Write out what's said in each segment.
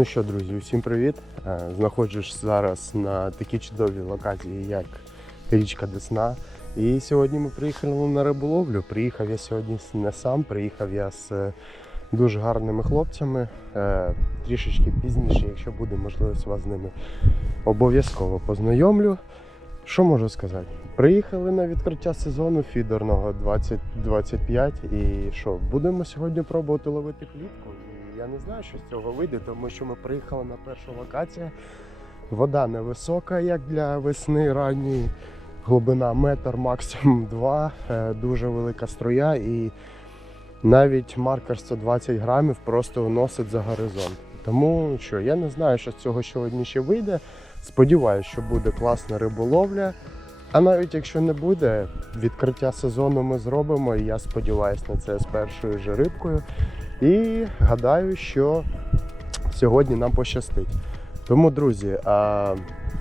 Ну що, друзі, усім привіт. Е, Знаходжусь зараз на такій чудовій локації, як річка Десна. І сьогодні ми приїхали на риболовлю. Приїхав я сьогодні не сам, приїхав я з е, дуже гарними хлопцями. Е, Трішечки пізніше, якщо буде можливість вас з ними обов'язково познайомлю. Що можу сказати? Приїхали на відкриття сезону фідерного 2025 і що, будемо сьогодні пробувати ловити плітку. Я не знаю, що з цього вийде, тому що ми приїхали на першу локацію. Вода невисока, як для весни ранньої. Глибина метр, максимум два. Е, Дуже велика струя і навіть маркер 120 грамів просто уносить за горизонт. Тому що я не знаю, що з цього сьогодні ще вийде. Сподіваюсь, що буде класна риболовля. А навіть якщо не буде, відкриття сезону ми зробимо, і я сподіваюся на це з першою же рибкою. І гадаю, що сьогодні нам пощастить. Тому, друзі,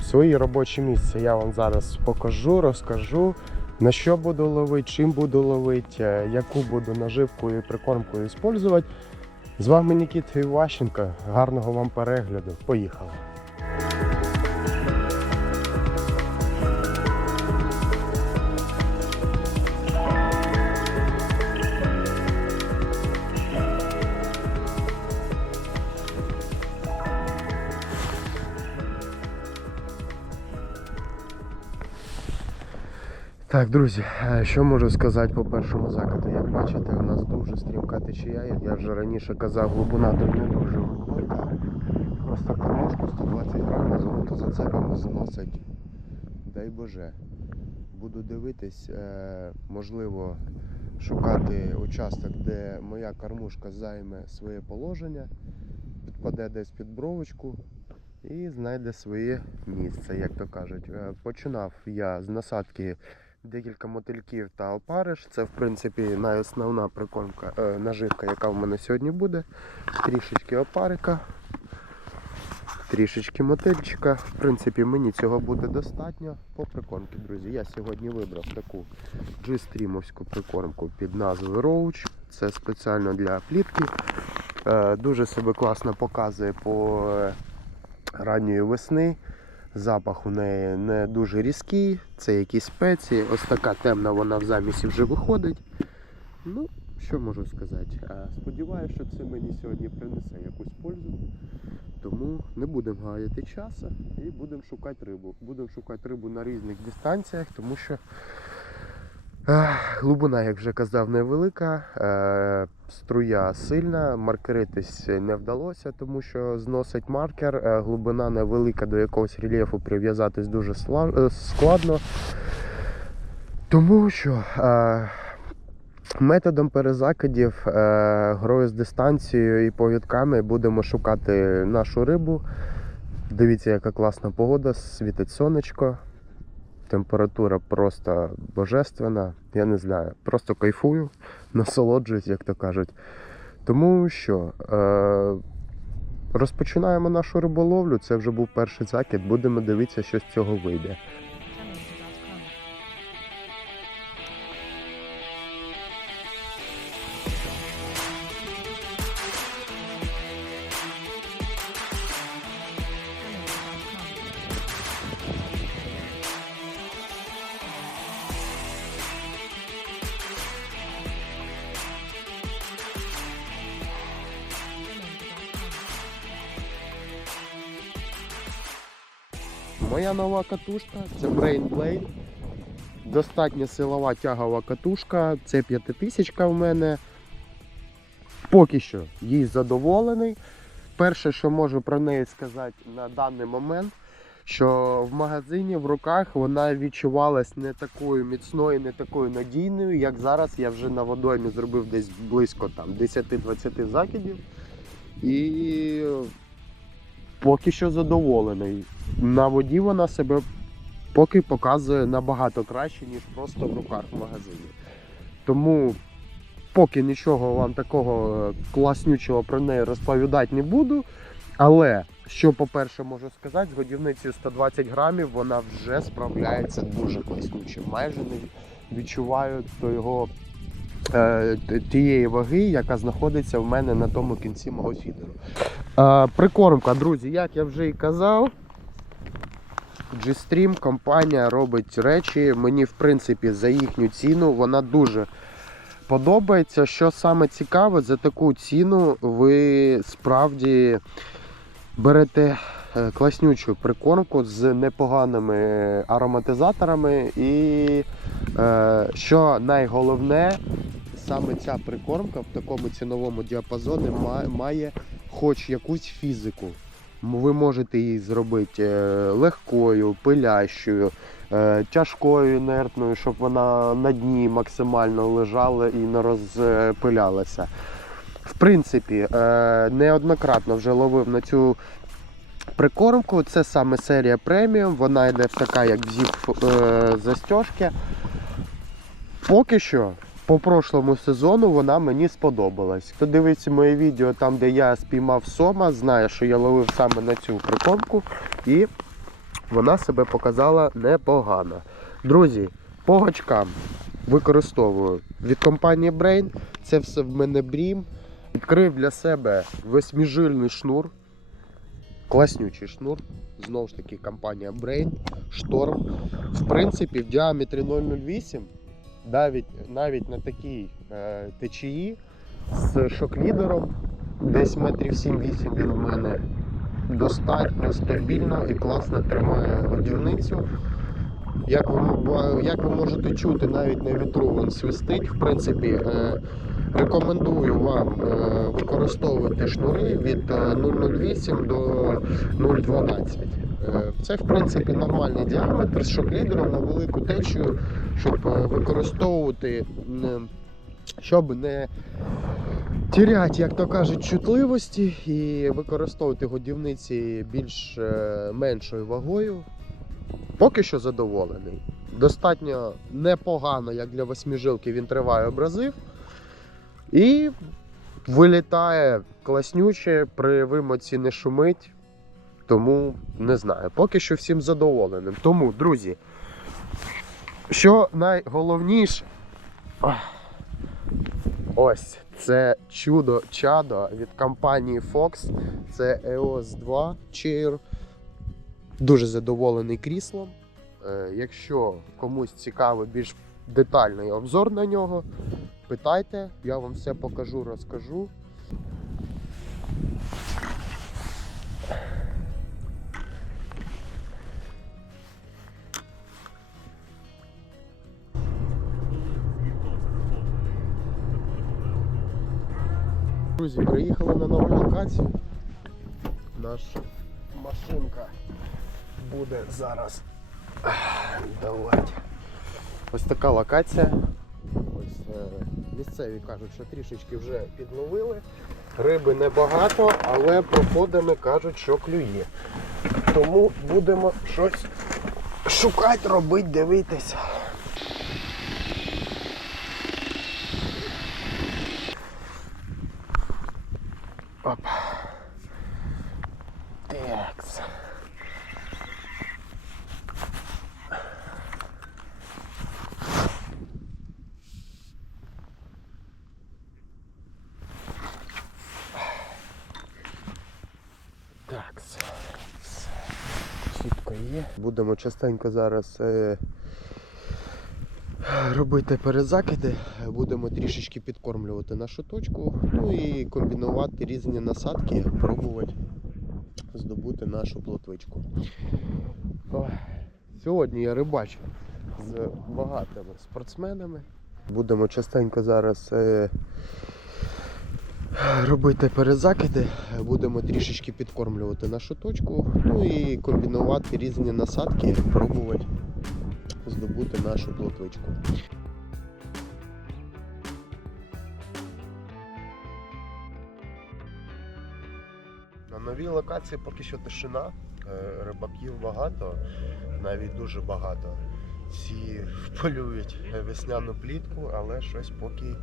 свої робочі місця я вам зараз покажу, розкажу, на що буду ловити, чим буду ловити, е, яку буду наживку і прикормку використовувати. З вами Нікіт Іващенко. Гарного вам перегляду. Поїхали! Так, друзі, е, що можу сказати по першому закату? Як бачите, у нас дуже стрімка течія. Як я вже раніше казав, глибина тут не дуже глибока. Просто кормушку 120 грамів золото зацепами заносить. Дай Боже. Буду дивитись, е, можливо, шукати участок, де моя кормушка займе своє положення, підпаде десь під бровочку і знайде своє місце, як то кажуть. Е, Починав я з насадки декілька мотильків та опариш. Це, в принципі, найосновна прикормка, е, наживка, яка в мене сьогодні буде. Трішечки опарика, трішечки мотильчика. В принципі, мені цього буде достатньо по прикормці, друзі. Я сьогодні вибрав таку джистрімовську прикормку під назвою Roach. Це спеціально для плітки. Е, Дуже себе класно показує по е, ранньої весни. Запах у неї не дуже різкий, це якісь спеції. Ось така темна вона в замісі вже виходить. Ну, що можу сказати? Сподіваюся, що це мені сьогодні принесе якусь пользу. Тому не будемо гаяти часу і будемо шукати рибу. Будемо шукати рибу на різних дистанціях, тому що глибина, як вже казав, невелика, е, струя сильна, маркеритись не вдалося, тому що зносить маркер, е, глибина невелика, до якогось рельєфу прив'язатись дуже е, складно. Тому що методом перезакидів, грою з дистанцією і повідками будемо шукати нашу рибу. Дивіться, яка класна погода, світить сонечко. Температура просто божественна. Я не знаю, просто кайфую, насолоджуюсь, як то кажуть. Тому що е, розпочинаємо нашу риболовлю. Це вже був перший закид. Будемо дивитися, що з цього вийде. Достатньо силова тягова катушка. Це п'ятитисячка в мене. Поки що їй задоволений. Перше, що можу про неї сказати на даний момент, що в магазині в руках вона відчувалась не такою міцною, не такою надійною, як зараз я вже на водоймі зробив десь близько 10-20 закидів. І поки що задоволений. На воді вона себе поки показує набагато краще, ніж просто в руках в магазині. Тому поки нічого вам такого е, класнючого про неї розповідати не буду. Але що, по-перше, можу сказати, з годівницею 120 грамів вона вже справляється дуже класнюче. Майже не відчуваю того е, тієї ваги, яка знаходиться в мене на тому кінці мого фідеру. Е, прикормка, друзі, як я вже і казав. G-Stream компанія робить речі. Мені, в принципі, за їхню ціну вона дуже подобається. Що саме цікаве, за таку ціну ви справді берете е, класнючу прикормку з непоганими ароматизаторами. І е, що найголовне, саме ця прикормка в такому ціновому діапазоні має хоч якусь фізику. Ви можете її зробити е, легкою, пилящою, е, тяжкою, інертною, щоб вона на дні максимально лежала і не розпилялася. В принципі, е, неоднократно вже ловив на цю прикормку. Це саме серія преміум, вона йде така, як зіп застежки. Поки що, по прошлому сезону вона мені сподобалась. Хто дивиться моє відео там, де я спіймав сома, знає, що я ловив саме на цю прикормку і вона себе показала непогано. Друзі, по гачкам використовую від компанії Brain. Це все в мене брім. Відкрив для себе восьмижильний шнур. Класнючий шнур. Знову ж таки, компанія Brain, Шторм. В принципі, в діаметрі 008 навіть, навіть на такій е, течії з шоклідером, десь метрів 7-8 він у мене достатньо стабільно і класно тримає годівницю. Як ви, як ви можете чути, навіть на вітру він свистить. В принципі, е, рекомендую вам е, використовувати шнури від е, 0,08 до 0,12. Е, Це, в принципі, нормальний діаметр з шоклідером на велику течію, щоб е, використовувати, щоб не тіряти, як то кажуть, чутливості і використовувати годівниці більш е, меншою вагою. Поки що задоволений. Достатньо непогано, як для восьмижилки, він триває образив. І вилітає класнюче, при вимоці не шумить. Тому не знаю. Поки що всім задоволеним. Тому, друзі, що найголовніше. Ось це чудо чадо від компанії Fox. Це EOS 2 Chair. Дуже задоволений кріслом. Е, Якщо комусь цікавий більш детальний обзор на нього, питайте, я вам все покажу, розкажу. Друзі, приїхали на нову локацію. Наша машинка буде зараз давати. Ось така локація. Ось е, місцеві кажуть, що трішечки вже підловили. Риби небагато, але проходами кажуть, що клює. Тому будемо щось шукати, робити, дивитися. Оп. Такс. Так, чітко є. Будемо частенько зараз е, робити перезакиди, будемо трішечки підкормлювати нашу точку, ну і комбінувати різні насадки, пробувати здобути нашу плотвичку. Ой, Сьогодні я рибачу з багатими спортсменами. Будемо частенько зараз е, робити перезакиди, будемо трішечки підкормлювати нашу точку, ну і комбінувати різні насадки, пробувати здобути нашу плотвичку. На новій локації поки що тишина, е, рибаків багато, навіть дуже багато. Всі полюють весняну плітку, але щось поки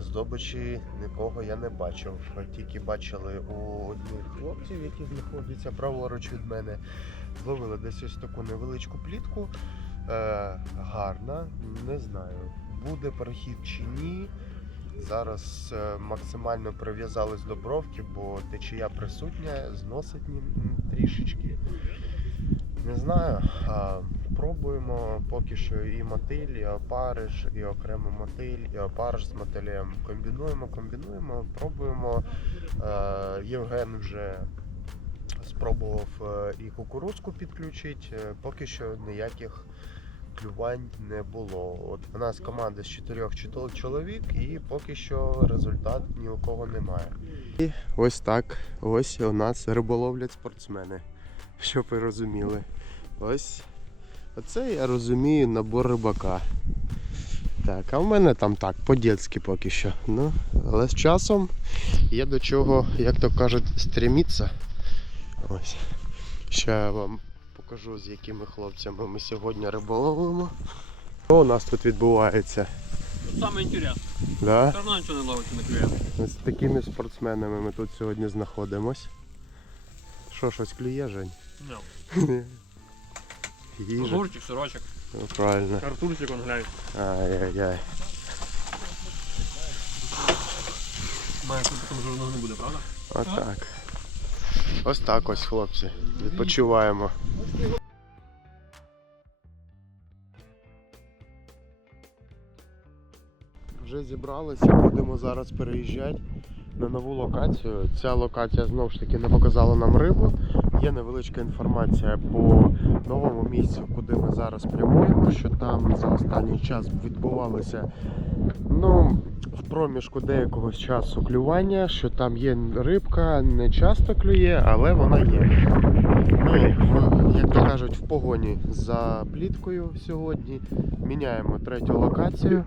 здобичі нікого я не бачив. Тільки бачили у одних хлопців, які знаходяться праворуч від мене. Зловили десь ось таку невеличку плітку. Е, гарна, не знаю, буде перехід чи ні. Зараз е, максимально прив'язались до бровки, бо течія присутня, зносить трішечки. Не знаю. А, пробуємо поки що і мотиль, і опариш, і окремо мотиль, і опариш з мотилем. Комбінуємо, комбінуємо, пробуємо. Е, Євген вже спробував е, і кукурудзку підключити. Е, Поки що ніяких клювань не було. От у нас команда з чотирьох чоловік, і поки що результат ні у кого немає. І ось так. Ось у нас риболовлять спортсмени. Щоб ви розуміли. Ось. Оце я розумію набор рибака. Так, а в мене там так, по-дєцьки поки що. Ну, але з часом є до чого, як то кажуть, стріміться. Ось. Ще я вам покажу, з якими хлопцями ми сьогодні риболовимо. Що у нас тут відбувається? Саме інтересне. Да? Все одно нічого не ловиться не клює. З такими спортсменами ми тут сьогодні знаходимось. Що, щось клює, Жень? No. Їжа. Огурчик, сирочок, Ну, правильно. картульчик, он глянь. Ай-яй-яй. Має тут там жирного не буде, правда? Отак. Ось так ось, хлопці. Відпочиваємо. Вже зібралися, будемо зараз переїжджати на нову локацію. Ця локація знову ж таки не показала нам рибу. Є невеличка інформація по новому місцю, куди ми зараз прямуємо, що там за останній час відбувалося ну, в проміжку деякого часу клювання, що там є рибка, не часто клює, але вона є. Ми, як то кажуть, в погоні за пліткою сьогодні міняємо третю локацію.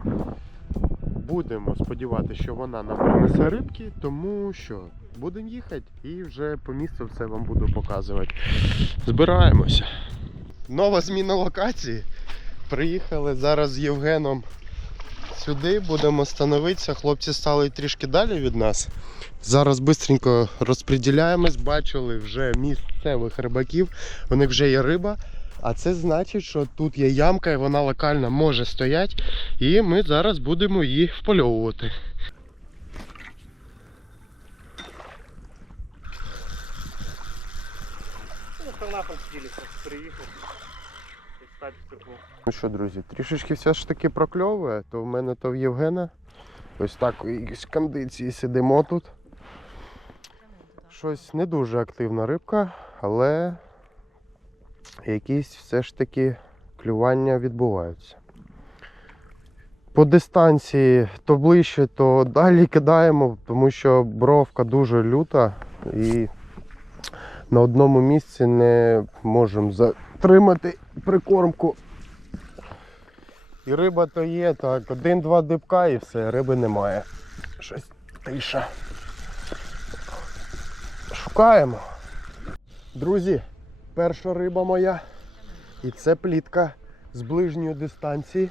Будемо сподіватися, що вона нам принесе рибки, тому що будемо їхати і вже по місцю все вам буду показувати. Збираємося. Нова зміна локації. Приїхали зараз з Євгеном сюди, будемо становитися. Хлопці стали трішки далі від нас. Зараз швидко розподіляємось, бачили вже місцевих рибаків, у них вже є риба. А це значить, що тут є ямка і вона локально може стояти. І ми зараз будемо її впольовувати. Ну, приїхав. Ну що, друзі, трішечки все ж таки прокльовує, то в мене, то в Євгена. Ось так у якійсь кондиції сидимо тут. Щось не дуже активна рибка, але якісь все ж таки клювання відбуваються. По дистанції то ближче, то далі кидаємо, тому що бровка дуже люта і на одному місці не можемо затримати прикормку. І риба то є, так, один-два дибка і все, риби немає. Щось тиша. Шукаємо. Друзі, перша риба моя. І це плітка з ближньої дистанції.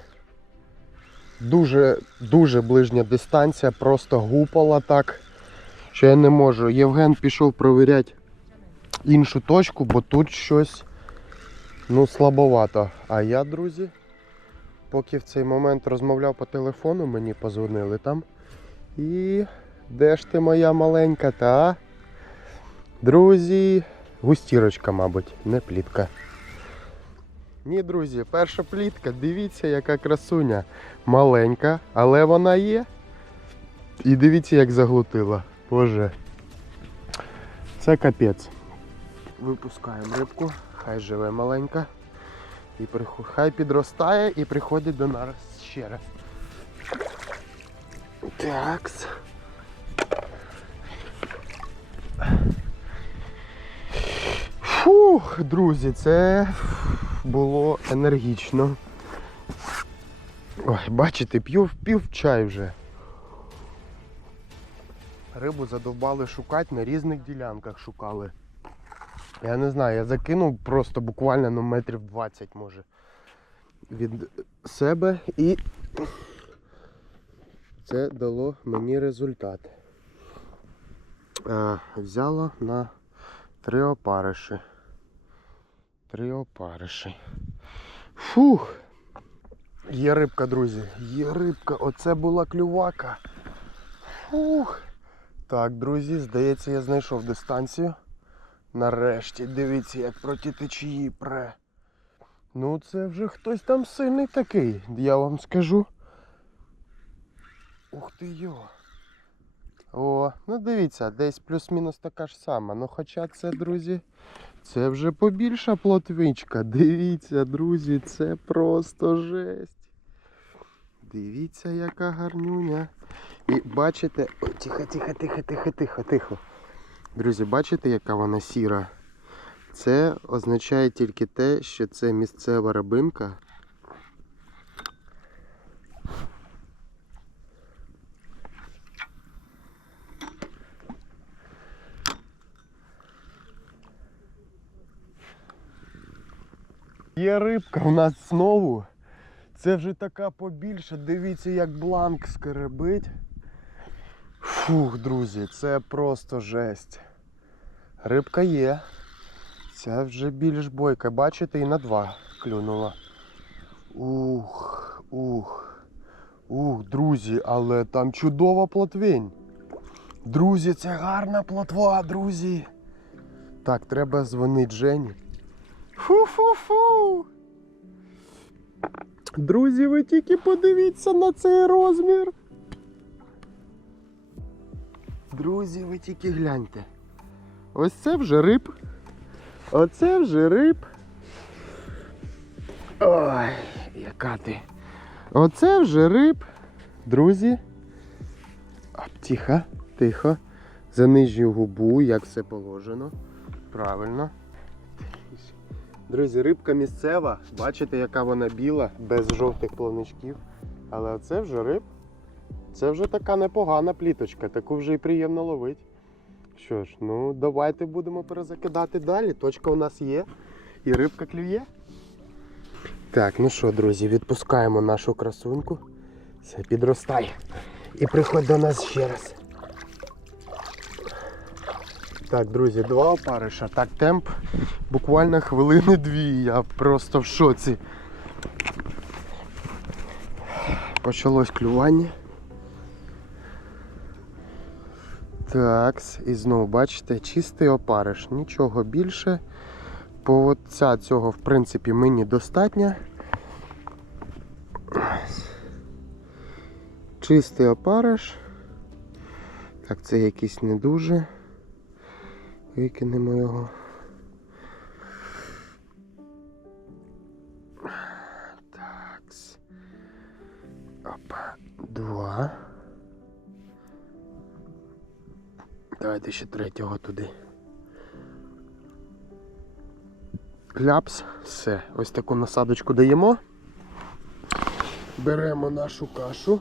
Дуже, дуже ближня дистанція, просто гупала так, що я не можу. Євген пішов провіряти іншу точку, бо тут щось ну, слабовато. А я, друзі, поки в цей момент розмовляв по телефону, мені позвонили там. І де ж ти моя маленька та? Друзі, густірочка, мабуть, не плітка. Ні, друзі, перша плітка, дивіться, яка красуня. Маленька, але вона є. І дивіться, як заглутила. Боже. Це капець. Випускаємо рибку, хай живе маленька. І хай підростає і приходить до нас ще раз. Такс. Фух, друзі, це було енергічно. Ой, бачите, п'ю пів чай вже. Рибу задовбали шукати, на різних ділянках шукали. Я не знаю, я закинув просто буквально ну, метрів 20 може від себе і це дало мені результат. Е, взяло на три опариші. Три опариші. Фух! Є рибка, друзі, є рибка. Оце була клювака. Фух. Так, друзі, здається, я знайшов дистанцію. Нарешті, дивіться, як проти течії пре. Ну, це вже хтось там сильний такий, я вам скажу. Ух ти йо. О, ну дивіться, десь плюс-мінус така ж сама. Ну хоча це, друзі, це вже побільша плотвичка. Дивіться, друзі, це просто жесть. Дивіться, яка гарнюня. І бачите. Ой, тихо, тихо, тихо, тихо, тихо, тихо. Друзі, бачите, яка вона сіра? Це означає тільки те, що це місцева рибинка. Є рибка у нас знову. Це вже така побільша. Дивіться, як бланк скребить. Фух, друзі, це просто жесть. Рибка є. Ця вже більш бойка. Бачите, і на два клюнула. Ух, ух. Ух, друзі, але там чудова плотвень. Друзі, це гарна плотва, друзі. Так, треба дзвонити Жені. Фу-фу-фу. Друзі, ви тільки подивіться на цей розмір. Друзі, ви тільки гляньте. Ось це вже риб. Оце вже риб. Ой, яка ти. Оце вже риб. Друзі. Оп, тихо, тихо. За нижню губу, як все положено. Правильно. Друзі, рибка місцева. Бачите, яка вона біла, без жовтих плавничків. Але оце вже риб. Це вже така непогана пліточка, таку вже і приємно ловити. Що ж, ну давайте будемо перезакидати далі. Точка у нас є. І рибка клює. Так, ну що, друзі, відпускаємо нашу красунку. Все, підростай. І приходь до нас ще раз. Так, друзі, два опариша. Так, темп буквально хвилини дві. Я просто в шоці. Почалось клювання. Так, і знову бачите, чистий опариш, нічого більше. Поводця цього, в принципі, мені достатньо. Чистий опариш. Так, це якийсь не дуже. Викинемо його. Так. Опа. Два. Давайте ще третього туди. Кляпс. Все. Ось таку насадочку даємо. Беремо нашу кашу.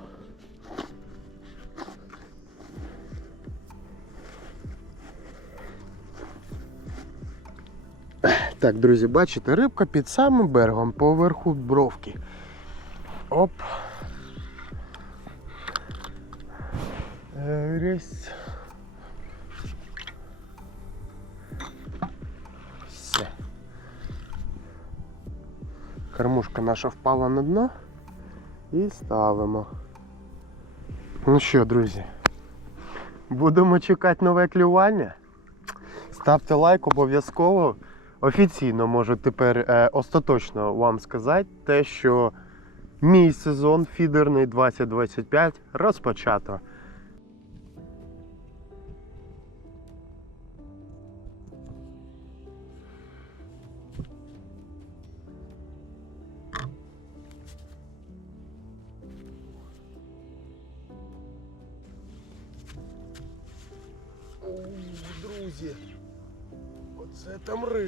Так, друзі, бачите, рибка під самим берегом поверху бровки. Оп. Все. Кормушка наша впала на дно і ставимо. Ну що, друзі, будемо чекати нове клювання. Ставте лайк обов'язково. Офіційно можу тепер е, остаточно вам сказати те, що мій сезон фідерний 2025 розпочато.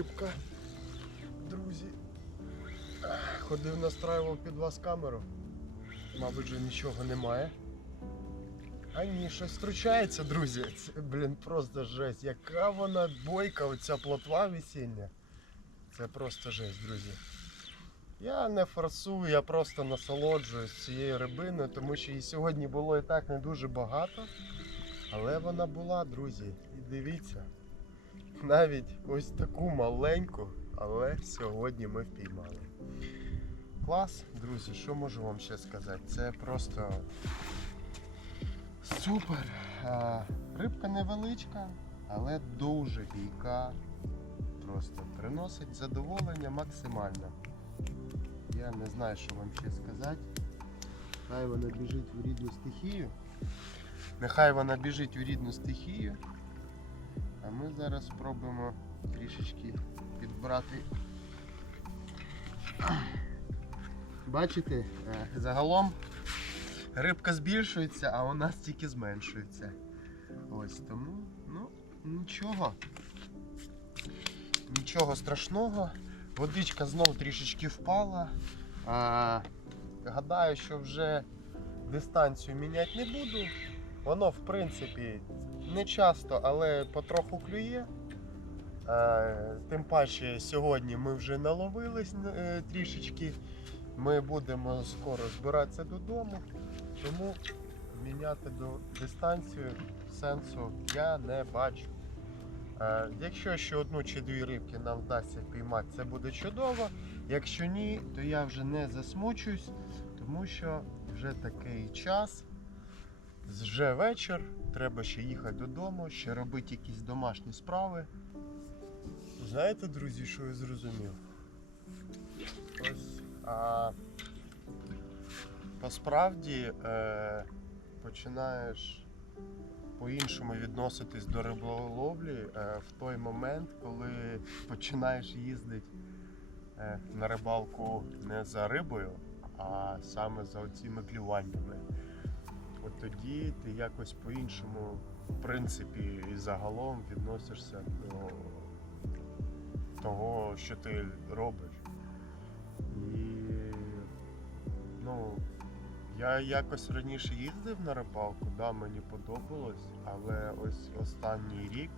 Рибка. Друзі. Ходив, настраював під вас камеру. Мабуть, вже нічого немає. А ні, щось втручається, друзі. Це, блін, просто жесть. Яка вона бойка, оця плотва весіння. Це просто жесть, друзі. Я не форсую, я просто насолоджуюсь цією рибиною, тому що її сьогодні було і так не дуже багато. Але вона була, друзі. І дивіться, навіть ось таку маленьку, але сьогодні ми впіймали. Клас, друзі, що можу вам ще сказати? Це просто Супер! Рибка невеличка, але дуже бійка. Просто приносить задоволення максимально. Я не знаю, що вам ще сказати. Хай вона біжить в рідну стихію. Нехай вона біжить у рідну стихію. А ми зараз спробуємо трішечки підбрати. Бачите, е, загалом рибка збільшується, а у нас тільки зменшується. Ось тому, ну, нічого. Нічого страшного. Водичка знов трішечки впала. А, гадаю, що вже дистанцію міняти не буду. Воно, в принципі, не часто, але потроху клює. Тим паче сьогодні ми вже наловились е, трішечки. Ми будемо скоро збиратися додому, тому міняти до дистанцію сенсу я не бачу. Якщо ще одну чи дві рибки нам вдасться піймати, це буде чудово. Якщо ні, то я вже не засмучусь, тому що вже такий час, вже вечір, треба ще їхати додому, ще робити якісь домашні справи. Знаєте, друзі, що я зрозумів? Ось а, посправді е, починаєш по-іншому відноситись до риболовлі е, в той момент, коли починаєш їздити е, на рибалку не за рибою, а саме за цими клюваннями. От тоді ти якось по-іншому, в принципі, і загалом відносишся до того, що ти робиш. І ну, я якось раніше їздив на рибалку, да, мені подобалось, але ось останній рік,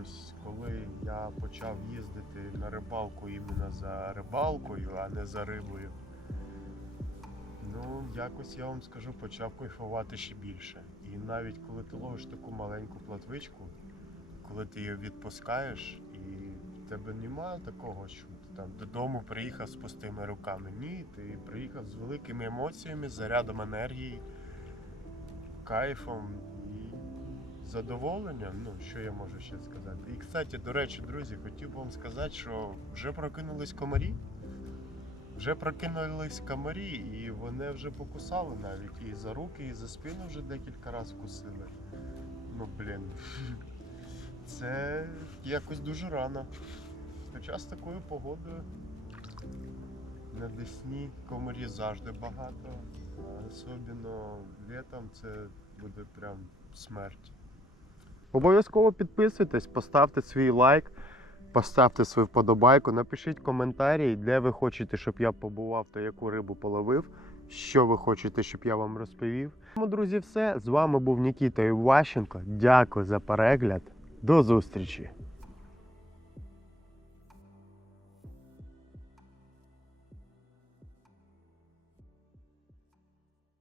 ось коли я почав їздити на рибалку іменно за рибалкою, а не за рибою, ну якось я вам скажу, почав кайфувати ще більше. І навіть коли ти ловиш таку маленьку платвичку, коли ти її відпускаєш, і в тебе немає такого, що ти там додому приїхав з пустими руками. Ні, ти приїхав з великими емоціями, зарядом енергії, кайфом і задоволенням. Ну, що я можу ще сказати. І, кстати, до речі, друзі, хотів би вам сказати, що вже прокинулись комарі. Вже прокинулись комарі, і вони вже покусали навіть і за руки, і за спину вже декілька разів кусили. Ну, блін. Це якось дуже рано. Хоча з такою погодою на Десні комарів завжди багато, особливо літом це буде прям смерть. Обов'язково підписуйтесь, поставте свій лайк, поставте свою вподобайку, напишіть коментарі, де ви хочете, щоб я побував та яку рибу половив, що ви хочете, щоб я вам розповів. Тому, друзі, все. З вами був Нікіта Іващенко. Дякую за перегляд. До зустрічі!